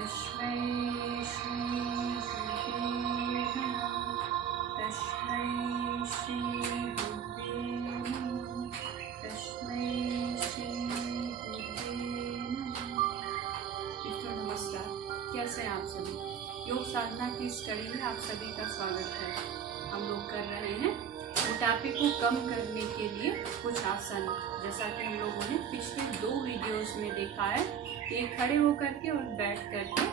तस्मै श्री गुरुवे नमः। तस्मै श्री गुरुवे नमः। तस्मै श्री गुरुवे नमः। मित्रों नमस्कार, कैसे हैं आप सभी? योग साधना की इस कड़ी में आप सभी का स्वागत है। हम लोग कर रहे हैं मोटापे को कम करने के लिए कुछ आसन। जैसा कि हम लोगों ने पिछले 2 वीडियोस में देखा है, एक खड़े होकर के और बैठ करके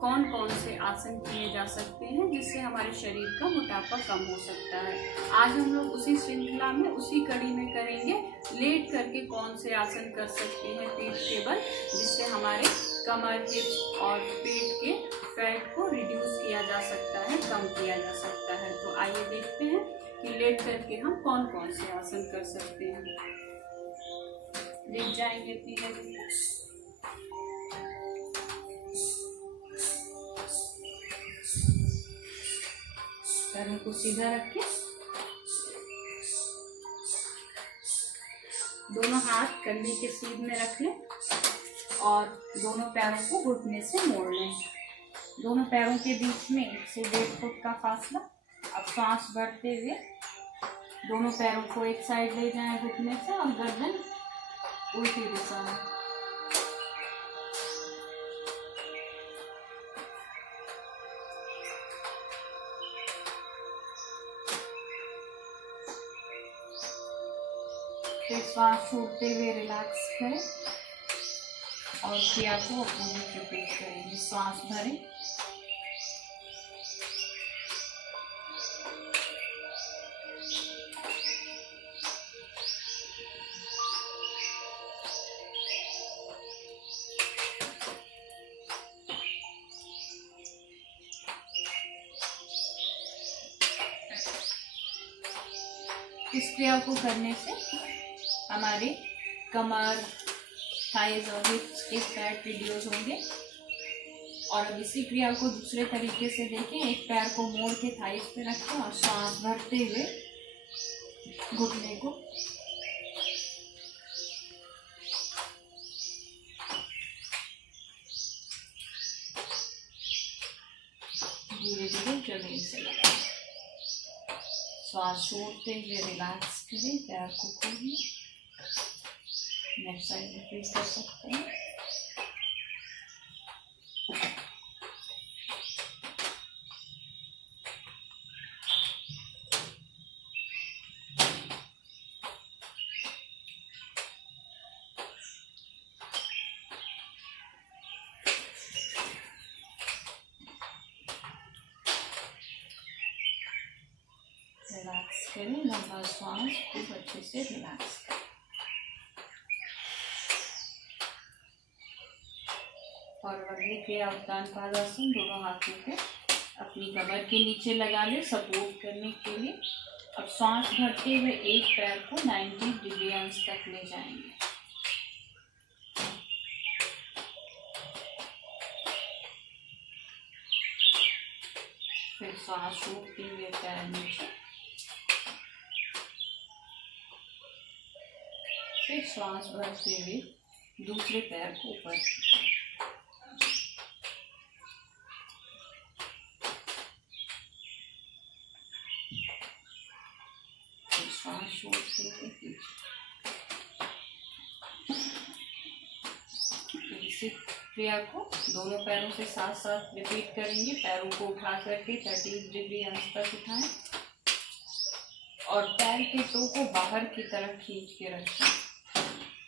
कौन कौन से आसन किए जा सकते हैं जिससे हमारे शरीर का मोटापा कम हो सकता है। आज हम लोग उसी श्रृंखला में उसी कड़ी में करेंगे लेट करके कौन से आसन कर सकते हैं पीठ के बल, जिससे हमारे कमर, हिप्स और पेट के फैट को रिड्यूस किया जा सकता है, कम किया जा सकता है। तो आइए देखते हैं कि लेट करके हम कौन कौन से आसन कर सकते हैं। लेट जाएंगे धीरे। पैरों को सीधा रखें, दोनों हाथ कंधे के सीध में रख लें और दोनों पैरों को घुटने से मोड़ लें। दोनों पैरों के बीच में 1 से 1.5 फुट का फासला। अब सांस भरते हुए दोनों पैरों को एक साइड ले जाएं घुटने से और गर्दन उल्टी दिशा में। फिर श्वास छोड़ते हुए रिलैक्स करें और क्रिया को अपोजिट रिपीट करेंगे। श्वास भरें, इस क्रिया को करने से हमारे कमर, थाइज और हिप्स के फैट रिड्यूस होंगे। और अब इसी क्रिया को दूसरे तरीके से देखें। एक पैर को मोड़ के थाइज पे रखें और सांस भरते हुए घुटने को धीरे धीरे जमीन से लगाएं। श्वास छोड़ते हुए रिलैक्स करें, पैर को खोलिए। नेक्स्ट साइड रिपीट कर सकते हैं। रिलैक्स करें, लंबा श्वास खूब अच्छे से रिलैक्स करें। फॉरवर्ड क्रिया उत्तान पादासन, दोनों हाथों को अपनी कमर के नीचे लगा ले सपोर्ट करने के लिए। अब सांस भरते हुए एक पैर को 90 डिग्री अंश तक ले जाएंगे। फिर सांस छोड़ते हुए पैर नीचे, फिर श्वास भरते हुए दूसरे पैर को ऊपर। श्वास छोड़ते हुए पीछे। इसी क्रिया को दोनों पैरों से साथ साथ रिपीट करेंगे। पैरों को उठा करके 30 डिग्री अंश तक उठाएं और पैर के टो को बाहर की तरफ खींच के रखें।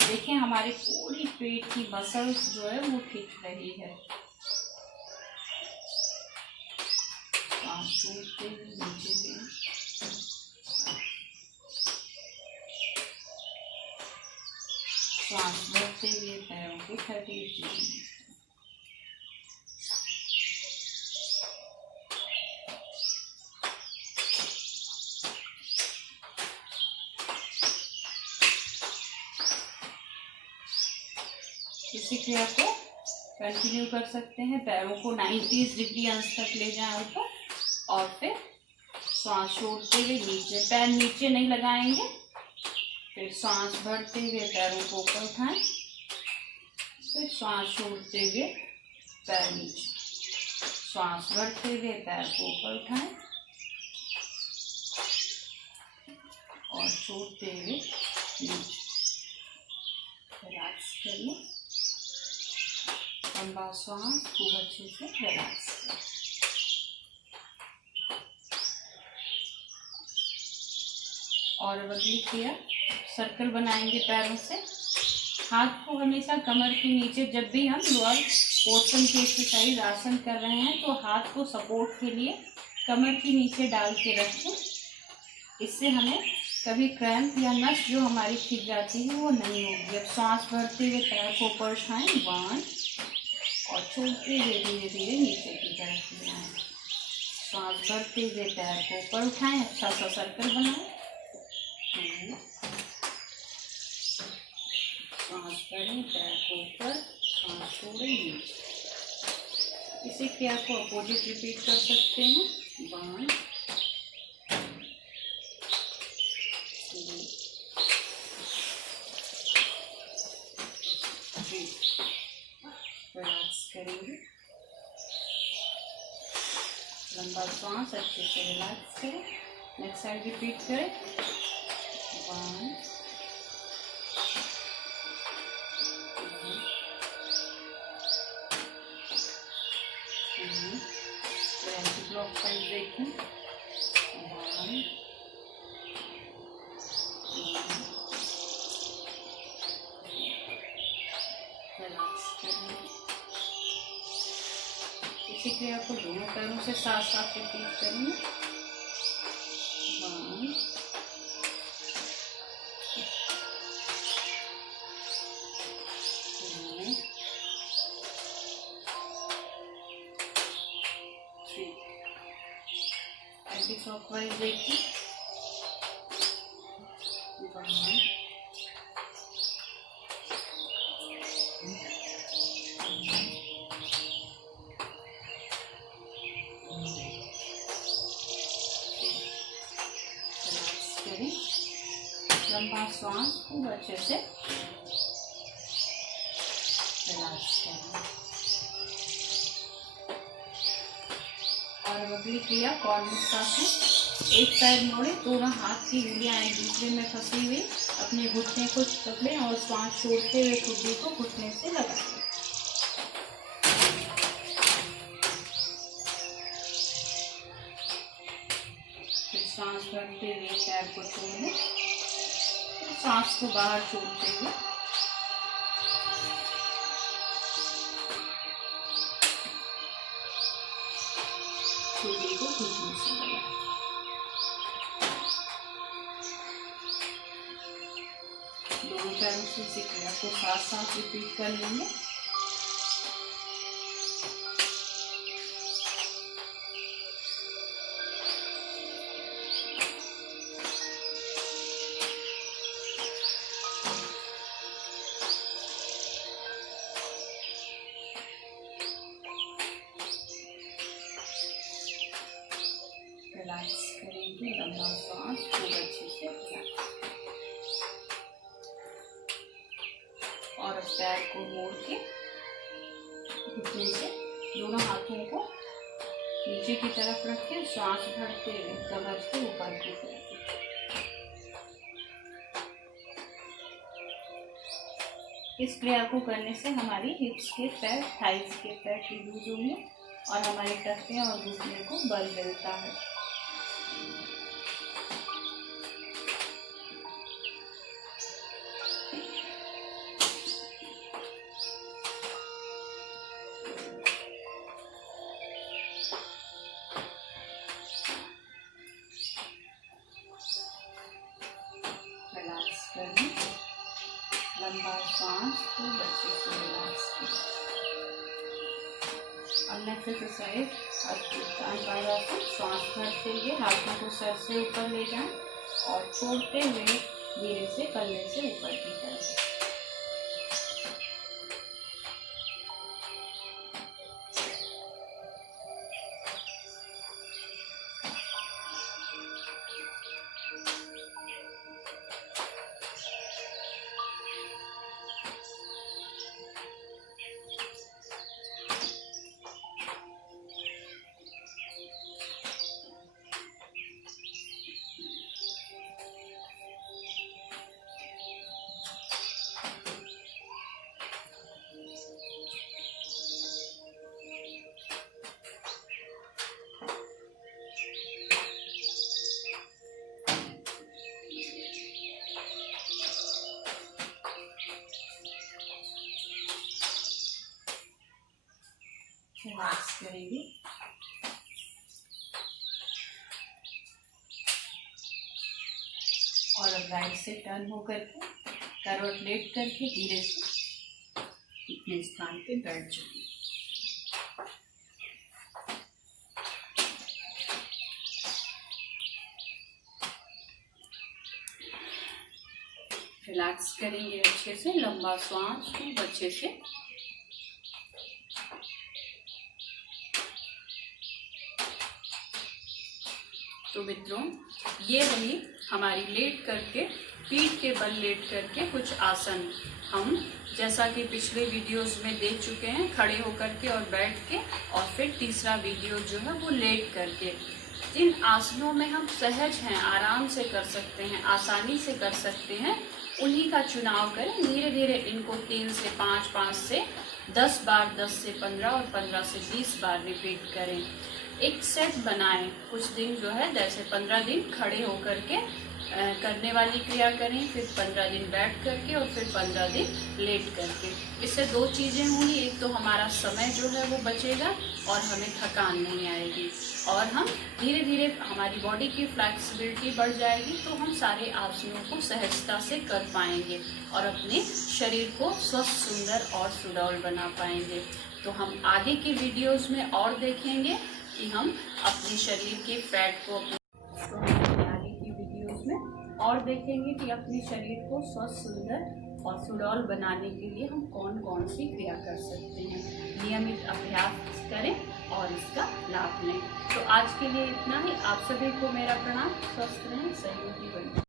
देखें हमारी पूरी पेट की मसल्स जो है वो खींच रही है। सांस छोड़ते हुए नीचे लें, श्वास भरते हुए पैरों को 30 डिग्री। इसी क्रिया को कंटिन्यू कर सकते हैं। पैरों को 90 डिग्री अंश तक ले जाएं ऊपर और फिर श्वास छोड़ते हुए नीचे। पैर नीचे नहीं लगाएंगे। फिर सांस भरते हुए पैरों को ऊपर उठाएं, फिर सांस छोड़ते हुए पैर नीचे, श्वास भरते हुए पैर को ऊपर उठाएं और छोड़ते हुए नीचे। रिलैक्स करिए, लंबा श्वास खूब अच्छे से रिलैक्स करें। और अगली क्रिया सर्कल बनाएंगे पैरों से। हाथ को हमेशा कमर के नीचे, जब भी हम लोअर पोर्शन की एक्सरसाइज आसन कर रहे हैं तो हाथ को सपोर्ट के लिए कमर के नीचे डाल के रखें। इससे हमें कभी क्रैम्प या नस जो हमारी खिंच जाती है वो नहीं होगी। अब सांस भरते हुए पैर को ऊपर उठाएं, 1, और छोड़ते हुए धीरे धीरे नीचे की तरफ ले आएं। सांस भरते हुए पैर को ऊपर उठाएं, अच्छा सा सर्कल बनाएं, 2, सांस करें, पैर को ऊपर, सांस छोड़ें, नीचे। इसी क्रिया को अपोजिट रिपीट कर सकते हैं, 1, 2, 3। रिलैक्स करेंगे, लंबा सांस अच्छे से रिलैक्स करें। नेक्स्ट साइड रिपीट करें, 1, 2, ब्लॉक साइड देखें, 1, 2, रिलैक्स करें। इसी क्रिया को दोनों पैरों से साथ साथ रिपीट करेंगे, 1, 2, 3। एंटी क्लॉकवाइज देखिए, 1, 2, 3। लंबा श्वास खूब अच्छे से रिलैक्स करें। और अगली क्रिया कॉर्नमुक्तासन। एक पैर मोड़े, दोनों हाथ की उंगलियां एक दूसरे में फंसी हुई, अपने घुटने को पकड़ें और श्वास छोड़ते हुए ठुड्डी को घुटने से लगाएं। फिर सांस भरते हुए पैर को छोड़ दें, सांस को बाहर छोड़ते हुए ठुड्डी को घुटने से लगाएं। दोनों पैरों से इसी क्रिया को साथ साथ रिपीट कर लेंगे। रिलैक्स करेंगे, लंबा सांस खूब अच्छे से रिलैक्स। और पैर को मोड़ के घुटने से दोनों हाथों को नीचे की तरफ रखें, सांस भरते हुए कमर से ऊपर की तरफ। इस क्रिया को करने से हमारी हिप्स के फैट, थाइस के फैट रिड्यूस होंगे और हमारे टखने और घुटने को बल मिलता है। रिलैक्स करें, लंबा सांस खूब अच्छे से रिलैक्स करें। अब नेक्स्ट एक्सरसाइज ताड़ासन। सांस भरते हुए हाथों को सर से ऊपर ले जाएं और छोड़ते हुए धीरे से कल्ले से ऊपर की तरफ। रिलैक्स करेंगे। और अब राइट से टर्न होकर के करवट लेट करके धीरे से अपने स्थान पे बैठ जाएंगे। रिलैक्स करेंगे अच्छे से, लंबा सांस खूब अच्छे से। तो मित्रों, ये रही हमारी लेट करके, पीठ के बल लेट करके कुछ आसन। हम जैसा कि पिछले वीडियोस में देख चुके हैं, खड़े होकर के और बैठ के, और फिर तीसरा वीडियो जो है वो लेट करके। जिन आसनों में हम सहज हैं, आराम से कर सकते हैं, आसानी से कर सकते हैं, उन्हीं का चुनाव करें। धीरे धीरे इनको 3 से 5, 5 से 10 बार, 10 से 15 और 15 से 20 बार रिपीट करें। एक सेट बनाएं। कुछ दिन जो है, जैसे 15 दिन खड़े होकर के करने वाली क्रिया करें, फिर 15 दिन बैठ करके और फिर 15 दिन लेट करके। इससे 2 चीज़ें होंगी, एक तो हमारा समय जो है वो बचेगा और हमें थकान नहीं आएगी, और हम धीरे धीरे हमारी बॉडी की फ्लेक्सिबिलिटी बढ़ जाएगी, तो हम सारे आसनों को सहजता से कर पाएंगे और अपने शरीर को स्वस्थ, सुंदर और सुडौल बना पाएंगे। तो हम आगे की वीडियोज़ में और देखेंगे कि हम अपने शरीर के फैट को और देखेंगे कि अपने शरीर को स्वस्थ, सुंदर और सुडौल बनाने के लिए हम कौन कौन सी क्रिया कर सकते हैं। नियमित अभ्यास करें और इसका लाभ लें। तो आज के लिए इतना ही। आप सभी को मेरा प्रणाम। स्वस्थ रहें, सहयोगी बनें।